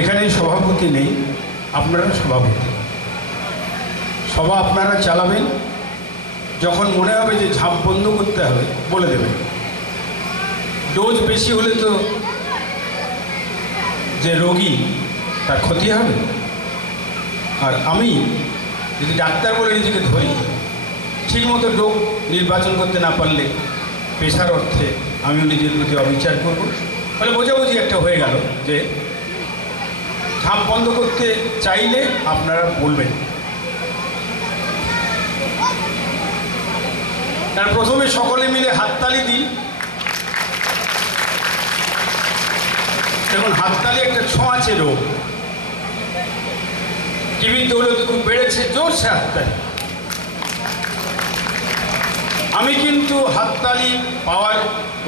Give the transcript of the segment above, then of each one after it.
এখানে সভাপতি নেই, আপনারা সভাপতি। সভা আপনারা চালাবেন, যখন মনে হবে যে ঝাঁপ বন্ধ করতে হবে বলে দেবেন। ডোজ বেশি হলে তো যে রোগী তার ক্ষতি হবে। আর আমি যদি ডাক্তার বলে নিজেকে ধরি, ঠিকমতো রোগ নির্বাচন করতে না পারলে পেশার অর্থে আমিও নিজের প্রতি অবিচার করব। ফলে বোঝাবুঝি একটা হয়ে গেল যে ঝাঁপ বন্ধ করতে চাইলে আপনারা বলবেন। তার প্রথমে সকলে মিলে হাততালি দিই। দেখুন, হাততালি একটা ছোঁয়াচে রোগ। টিভির দৌলতে খুব বেড়েছে, জোরসে হাততালি। আমি কিন্তু হাততালি পাওয়ার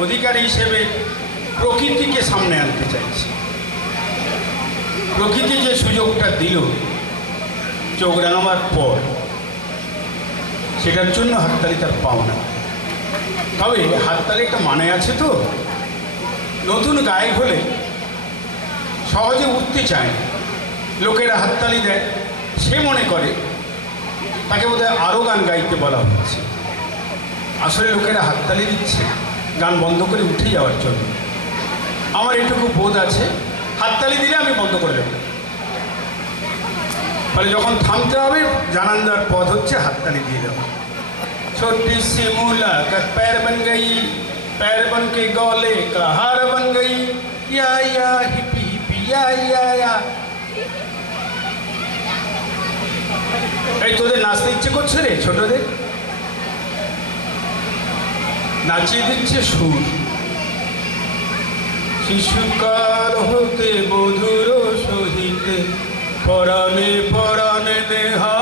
অধিকারী হিসেবে প্রকৃতিকে সামনে আনতে চাইছি। প্রকৃতি যে সুযোগটা দিল চোখ রাঙাবার পর, সেটার জন্য হাততালি তার পাওনা। তবে হাততালি একটা মানে আছে তো। নতুন গায়ক হলে সহজে উঠতে চায় না, লোকেরা হাততালি দেয়, সে মনে করে তাকে বোধহয় আরও গান গাইতে বলা হচ্ছে। আসলে লোকেরা হাততালি দিচ্ছে গান বন্ধ করে উঠে যাওয়ার জন্য। আমার এটুকু বোধ আছে, হাততালি দিলে আমি বন্ধ করে দেব। ফলে যখন থামতে হবে, জানান দেওয়ার পথ হচ্ছে হাততালি দিয়ে দেওয়া। छोटी सी मुलाकात पैर बन गई, पैर बन के गले का हार बन गई, या हिपी हिपी या। এই তোদের নাচতে ইচ্ছে করছে রে, ছোটদের নাচিয়ে দিচ্ছে সুর। শিশুকাল হতে বধুর সহিত পরাণে পরাণে দেহা।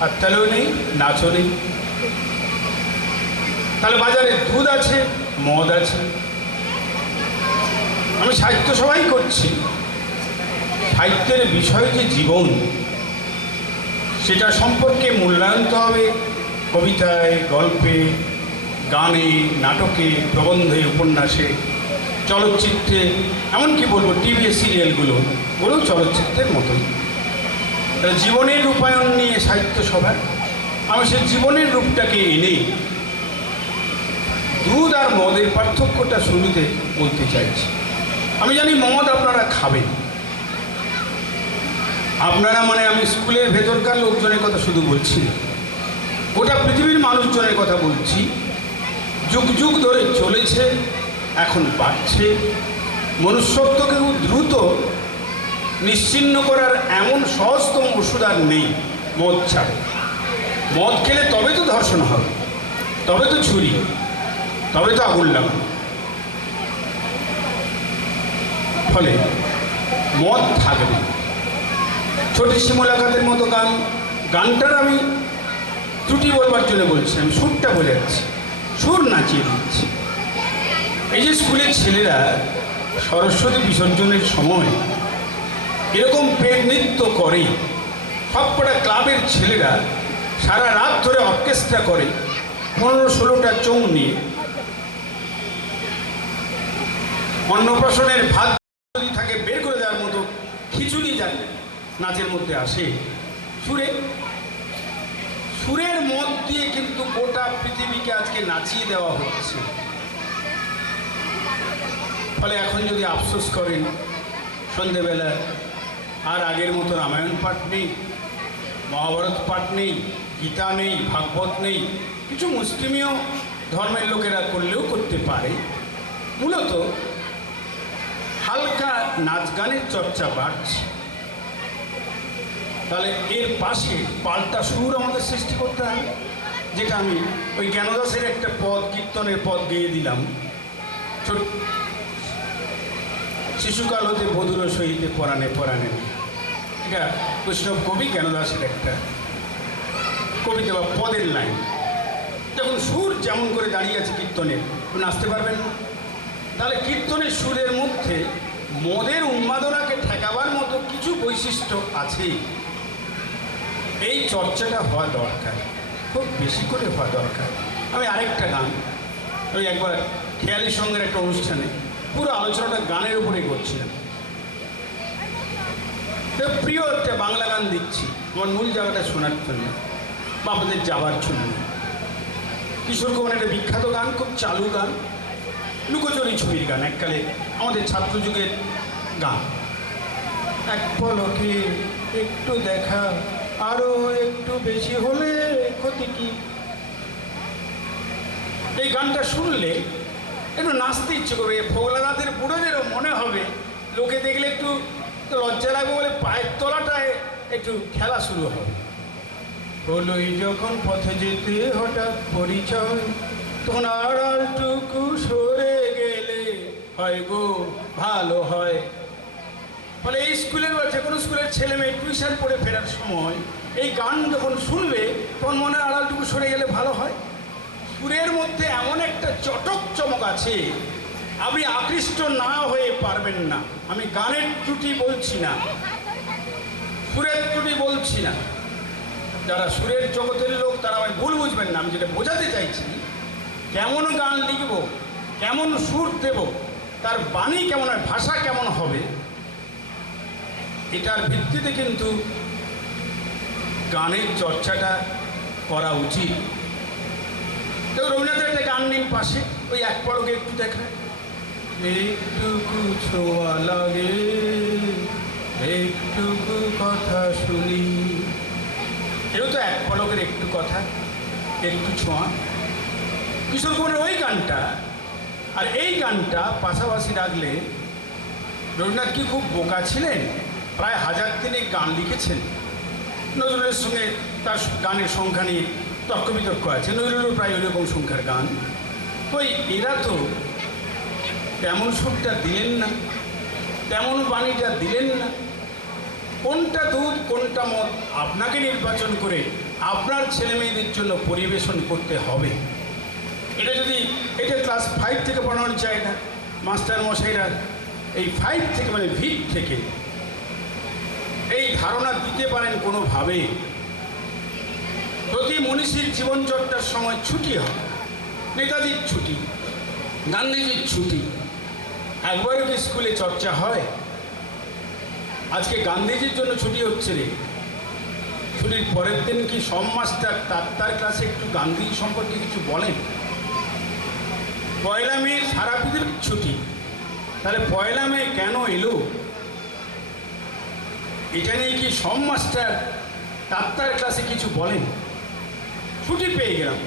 হাততালিও নেই, নাচও নেই। তাহলে বাজারে দুধ আছে, মদ আছে। আমি সাহিত্য সবাই করছি। সাহিত্যের বিষয় যে জীবন, সেটা সম্পর্কে মূল্যায়ন তো হবে কবিতায়, গল্পে, গানে, নাটকে, প্রবন্ধে, উপন্যাসে, চলচ্চিত্রে, এমনকি বলবো টিভি সিরিয়ালগুলোও চলচ্চিত্রের মতোই। জীবনের রূপায়ণ নিয়ে সাহিত্য সভা। আমি সে জীবনের রূপটাকে এনে দুধ আর মদের পার্থক্যটা শুরুতে বলতে চাইছি। আমি জানি মদ আপনারা খাবেন। আপনারা মানে আমি স্কুলের ভেতরকার লোকজনের কথা শুধু বলছি না, গোটা পৃথিবীর মানুষজনের কথা বলছি। যুগ যুগ ধরে চলেছে, এখন বাড়ছে। মনুষ্যত্বকে দ্রুত নিশ্চিহ্ন করার এমন সহজতম ওষুধ আর নেই মদ ছাড়া। মদ খেলে তবে তো ধর্ষণ হবে, তবে তো ছুরি, তবে তো আগুন লাগানো। ফলে মদ থাকবে। ছোটি সি মুলাকাতের মতো গানটার আমি ত্রুটি বলবার জন্য বলছি, আমি সুরটা বলে যাচ্ছি, সুর নাচিয়ে দিচ্ছি। এই যে স্কুলের ছেলেরা সরস্বতী বিসর্জনের সময় এরকম পেট নৃত্য করে, সবকটা ক্লাবের ছেলেরা সারা রাত ধরে অর্কেস্ট্রা করে 15-16টা চোং নিয়ে, অন্নপ্রাশনের ভাত যদি থাকে বের করে দেওয়ার মতো খিচুড়ি যায় নাচের মধ্যে আসে। সুরের মদ দিয়ে কিন্তু গোটা পৃথিবীকে আজকে নাচিয়ে দেওয়া হচ্ছে। ফলে এখন যদি আফসোস করেন সন্ধেবেলা আর আগের মতো রামায়ণ পাঠ নেই, মহাভারত পাঠ নেই, গীতা নেই, ভাগবত নেই, কিছু মুসলিমীয় ধর্মের লোকেরা করলেও করতে পারে, মূলত হালকা নাচ গানের চর্চা বাড়ছে। তাহলে এর পাশে পাল্টা সুর আমাদের সৃষ্টি করতে হবে, যেটা আমি ওই জ্ঞানদাসের একটা পদ, কীর্তনের পদ গেয়ে দিলাম। শিশুকাল হতে বধুর সহিতে পরাণে পরাণে। এটা বৈষ্ণব কবি জ্ঞানদাসের একটা কবিতা বা পদের লাইন। যখন সুর যেমন করে দাঁড়িয়ে আছে কীর্তনের, নাচতে পারবেন না। তাহলে কীর্তনের সুরের মধ্যে মদের উন্মাদনাকে ঠেকাবার মতো কিছু বৈশিষ্ট্য আছে। এই চর্চাটা হওয়া দরকার, খুব বেশি করে হওয়া দরকার। আমি আরেকটা গান, ওই একবার খেয়ালি সঙ্গের একটা অনুষ্ঠানে পুরো আলোচনাটা গানের উপরে করছিলাম। তো প্রিয় একটা বাংলা গান দিচ্ছি আমার মূল জায়গাটা শোনার জন্য বা আপনাদের যাওয়ার জন্য। কিশোর কুমারের একটা বিখ্যাত গান, খুব চালু গান, লুকোচুরি ছবির গান, এককালে আমাদের ছাত্র যুগের গান। এক পলকে একটু দেখা, আরো একটু বেশি হলে ক্ষতি কি। এই গানটা শুনলে একটু নাচতে ইচ্ছে করবে, ফোগলাদাদের বুড়োদেরও মনে হবে, লোকে দেখলে একটু লজ্জা লাগবে বলে পায়ের তলাটায় একটু খেলা শুরু হবে। হলোই যখন পথে যেতে হঠাৎ পরিচয়, তখন আড়ালটুকু সরে গেলে হয় গো ভালো হয়। ফলে এই স্কুলের বা যে কোনো স্কুলের ছেলে মেয়ে টিউশন পড়ে ফেরার সময় এই গান যখন শুনবে তখন মনে আড়ালটুকু সরে গেলে ভালো হয়। সুরের মধ্যে এমন একটা চটক চমক আছে, আপনি আকৃষ্ট না হয়ে পারবেন না। আমি গানের ত্রুটি বলছি না, সুরের ত্রুটি বলছি না। যারা সুরের জগতের লোক তারা আমায় ভুল বুঝবেন না। আমি যেটা বোঝাতে চাইছি, কেমন গান লিখব, কেমন সুর দেব, তার বাণী কেমন হয়, ভাষা কেমন হবে, এটার ভিত্তিতে কিন্তু গানের চর্চাটা করা উচিত। তো রবীন্দ্রনাথের একটা গান নিন পাশে, ওই এক পলকে একটু দেখা, একটুকু ছোঁয়া লাগে, একটুকু কথা শুনি। এও তো এক পলকের একটু কথা, একটু ছোঁয়া। কিশোর কুমারের ওই গানটা আর এই গানটা পাশাপাশি রাখলে, রবীন্দ্রনাথ কি খুব বোকা ছিলেন? প্রায় 1000 গান লিখেছেন। নজরুলের সঙ্গে তার গানের সংখ্যা নিয়ে তর্ক বিতর্ক আছে, নজরুলেরও প্রায় ওইরকম সংখ্যার গান। ওই এরা তো তেমন সুরটা দিলেন না, তেমন বাণীটা দিলেন না। কোনটা দুধ কোনটা মদ আপনাকে নির্বাচন করে আপনার ছেলে মেয়েদের জন্য পরিবেশন করতে হবে। এটা ক্লাস 5 থেকে পড়ানো যায় না। মাস্টার মশাইরা এই 5 থেকে মানে ভিত থেকে এই ধারণা দিতে পারেন কোনোভাবে। প্রতি মনীষীর জীবনচর্চার সময় ছুটি হয়, নেতাজির ছুটি, গান্ধীজির ছুটি, একবারও কি স্কুলে চর্চা হয়? আজকে গান্ধীজির জন্য ছুটি হচ্ছে রে, ছুটির পরের দিন কি সব মাস্টার তার ক্লাসে একটু গান্ধী সম্পর্কে কিছু বলেন? 1 মে সারা পৃথিবীর ছুটি, তাহলে 1 মে কেন এলো? এটা নিয়ে কি সব মাস্টার তার ক্লাসে কিছু বলেন? ছুটি পেয়ে গেলাম,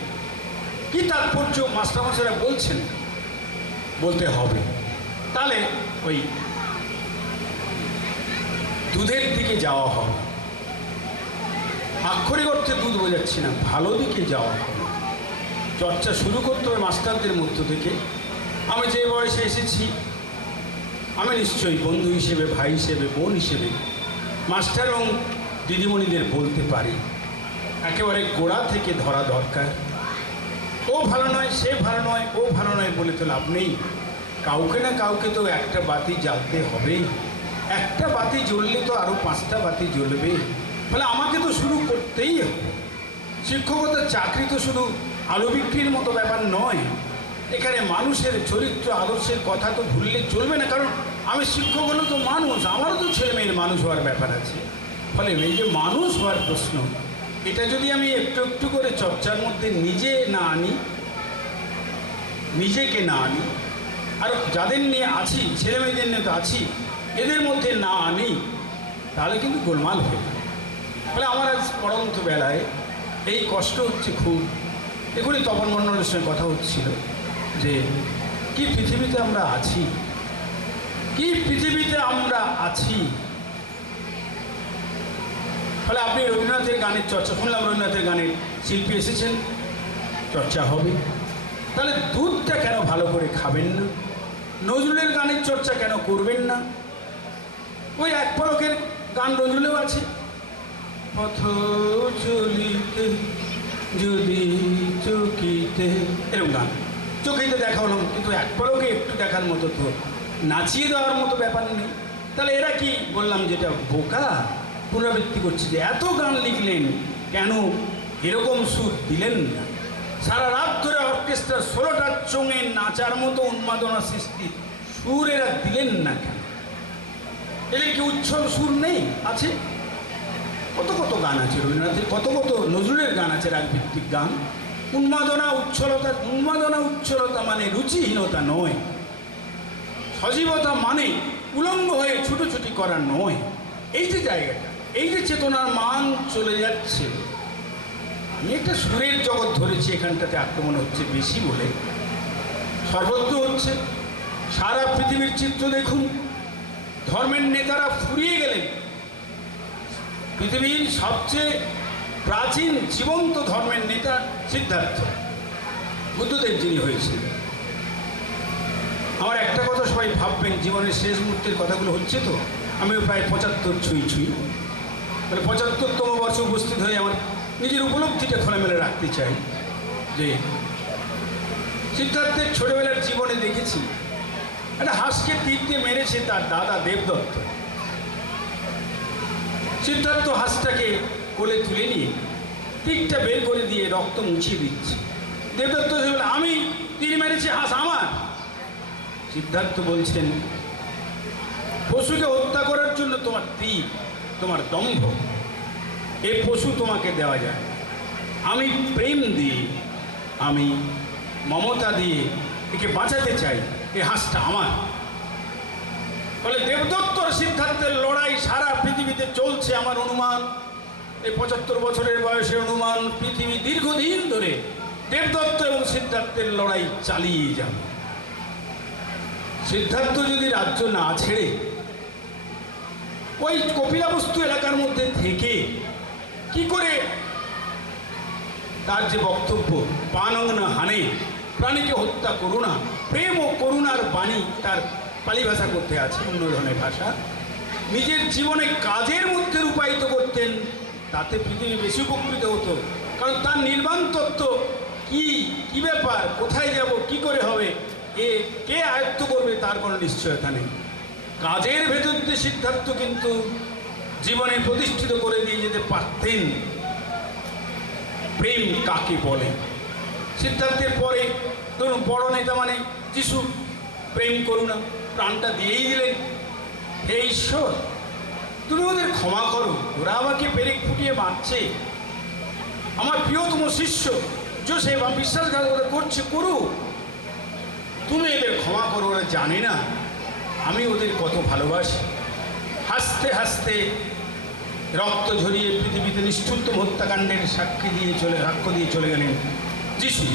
কি তাৎপর্য মাস্টারমশাইরা বলছেন? বলতে হবে। তাহলে ওই দুধের দিকে যাওয়া হবে। আক্ষরিক অর্থে দুধ বোঝাচ্ছি না, ভালো দিকে যাওয়া হবে। চর্চা শুরু করতে হবে মাস্টারদের মধ্য থেকে। আমি যে বয়সে এসেছি, আমি নিশ্চয়ই বন্ধু হিসেবে, ভাই হিসেবে, বোন হিসেবে মাস্টার এবং দিদিমণিদের বলতে পারি, একেবারে গোড়া থেকে ধরা দরকার। ও ভালো নয়, সে ভালো নয়, ও ভালো নয় বলে তো লাভ নেই। কাউকে না কাউকে তো একটা বাতি জ্বালতে হবে। একটা বাতি জ্বললে তো আরও 5টা বাতি জ্বলবে। ফলে আমাকে তো শুরু করতেই হবে। শিক্ষকতার চাকরি তো শুধু আলু বিক্রির মতো ব্যাপার নয়। এখানে মানুষের চরিত্র আদর্শের কথা তো ভুললে চলবে না। কারণ আমি শিক্ষক হলেও তো মানুষ, আমারও তো ছেলে মেয়ের মানুষ হওয়ার ব্যাপার আছে। ফলে এই যে মানুষ হওয়ার প্রশ্ন, এটা যদি আমি একটু একটু করে চর্চার মধ্যে নিজেকে না আনি, আর যাদের নিয়ে আছি, ছেলে মেয়েদের নিয়ে তো আছি, এদের মধ্যে না আনি, তাহলে কিন্তু গোলমাল হয়ে যাবে। ফলে আমার আজ পড়ন্ত বেলায় এই কষ্ট হচ্ছে খুব। এখনই তপন মণ্ডলের সঙ্গে কথা হচ্ছিল যে কি পৃথিবীতে আমরা আছি, কি পৃথিবীতে আমরা আছি। ফলে আপনি রবীন্দ্রনাথের গানের চর্চা শুনলাম, রবীন্দ্রনাথের গানের শিল্পী এসেছেন, চর্চা হবে। তাহলে দুধটা কেন ভালো করে খাবেন না? নজরুলের গানের চর্চা কেন করবেন না? ওই এক পলকের গান নজরুলেও আছে, পথ চলিতে যদি চকিতে, এরকম গান। চকিতে দেখা হলাম, কিন্তু এক পলকে একটু দেখার মতো তো নাচিয়ে দেওয়ার মতো ব্যাপার নেই। তাহলে এরা কি বললাম, যেটা বোকা পুনরাবৃত্তি করছে, যে এত গান লিখলেন কেন এরকম সুর দিলেন না? সারা রাত ধরে অর্কেস্ট্রা 16টা চোঙে নাচার মতো উন্মাদনা সৃষ্টি সুর এরা দিলেন না কেন? এদের কি উচ্ছল সুর নেই? আছে, কত কত গান আছে রবীন্দ্রনাথের, কত কত নজরুলের গান আছে, রাগভিত্তিক গান। উন্মাদনা উচ্ছলতা মানে রুচিহীনতা নয়, সজীবতা মানে উলঙ্গ হয়ে ছুটোছুটি করা নয়। এই যে জায়গাটা, এই যে চেতনার মান চলে যাচ্ছে, আমি একটা সুরের জগৎ ধরেছি, এখানটাতে আক্রমণ হচ্ছে বেশি বলে, সর্বত্র হচ্ছে। সারা পৃথিবীর চিত্র দেখুন, ধর্মের নেতারা ফুরিয়ে গেলেন। পৃথিবীর সবচেয়ে প্রাচীন জীবন্ত ধর্মের নেতা সিদ্ধার্থ, বুদ্ধদেব যিনি হয়েছিলেন। আমার একটা কথা সবাই ভাববেন, জীবনের শেষ মুহূর্তের কথাগুলো হচ্ছে তো, আমিও প্রায় 75 ছুঁই, মানে 75তম বর্ষে উপস্থিত হয়ে আমার নিজের উপলব্ধিটা খোলামেলা রাখতে চাই। যে সিদ্ধার্থের ছোটবেলার জীবনে দেখেছি, একটা হাঁসকে তীর দিয়ে মেরেছে তার দাদা দেবদত্ত। সিদ্ধার্থ হাঁসটাকে কোলে তুলে নিয়ে তীরটা বের করে দিয়ে রক্ত মুছিয়ে দিচ্ছে। দেবদত্ত বলে, আমি তীর মেরেছি, হাঁস আমার। সিদ্ধার্থ বলছেন, পশুকে হত্যা করার জন্য তোমার তীর, তোমার দম্ভ, এ পশু তোমাকে দেওয়া যায়। আমি প্রেম দিয়ে, আমি মমতা দিয়ে একে বাঁচাতে চাই, এই হাঁসটা আমার। ফলে দেবদত্ত আর সিদ্ধার্থের লড়াই সারা পৃথিবীতে চলছে। আমার অনুমান, এই 75 বছরের বয়সে অনুমান, পৃথিবী দীর্ঘদিন ধরে দেবদত্ত এবং সিদ্ধার্থের লড়াই চালিয়ে যাবে। সিদ্ধার্থ যদি রাজ্য না ছেড়ে ওই কপিলাবস্তু এলাকার মধ্যে থেকে কি করে তার যে বক্তব্য, পানং না হানে, প্রাণীকে হত্যা করো না, প্রেম ও করুণার বাণী তার পালি ভাষা করতে আছে, অন্য ধরনের ভাষা, নিজের জীবনে কাজের মধ্যে রূপায়িত করতেন, তাতে পৃথিবী বেশি উপকৃত হতো। কারণ তার নির্বাণ তত্ত্ব কি ব্যাপার, কোথায় যাব, কি করে হবে, কে আয়ত্ত করবে, তার কোনো নিশ্চয়তা নেই। কাজের ভেতর দিয়ে সিদ্ধার্থ কিন্তু জীবনে প্রতিষ্ঠিত করে দিয়ে যেতে পারতেন প্রেম কাকে বলে। সিদ্ধার্থের পরে ধরুন বড় নেতা মানে যিশু, প্রেম করুণা, প্রাণটা দিয়েই দিলেন। হে ঈশ্বর, তুমি ওদের ক্ষমা করো, ওরা আমাকে পেরেক ফুটিয়ে মারছে। আমার প্রিয়তম শিষ্য যোসেফ বিশ্বাসঘাতকতা করছে, করুক, তুমি এদের ক্ষমা করো, ওরা জানে না আমি ওদের কত ভালোবাসি। হাসতে হাসতে রক্ত ঝরিয়ে পৃথিবীতে নিষ্ঠুরতম হত্যাকাণ্ডের সাক্ষ্য দিয়ে চলে গেলেন যিশু।